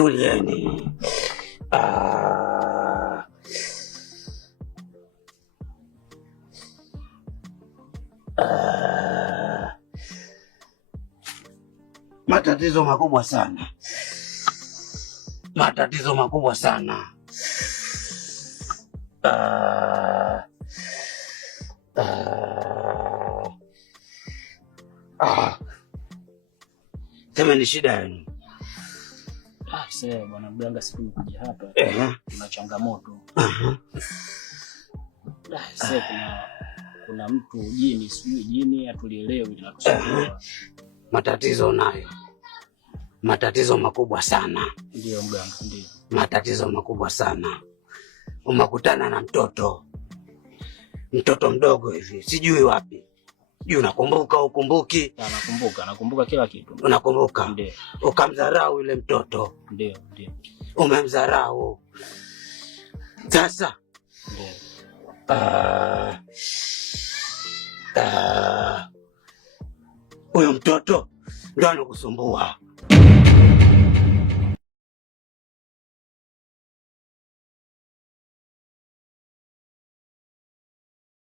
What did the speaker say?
tulieni. Matatizo makubwa sana, matatizo makubwa sana. Sema ni shida yenu. Sasa bwana mganga, siku nikuja hapa kuna changamoto. Sasa kuna mtu jini, sijui jini atulielewi linatusumbua. Matatizo nayo, matatizo makubwa sana. Ndio mganga, ndio. Matatizo makubwa sana. Umekutana na mtoto mdogo hivi, sijui wapi. Sijui unakumbuka ukumbuki? Nakumbuka kila kitu. Unakumbuka? Ndio. Ukamdharau yule mtoto. Ndio. Umemdharau. Sasa huyo mtoto ndo anakusumbua.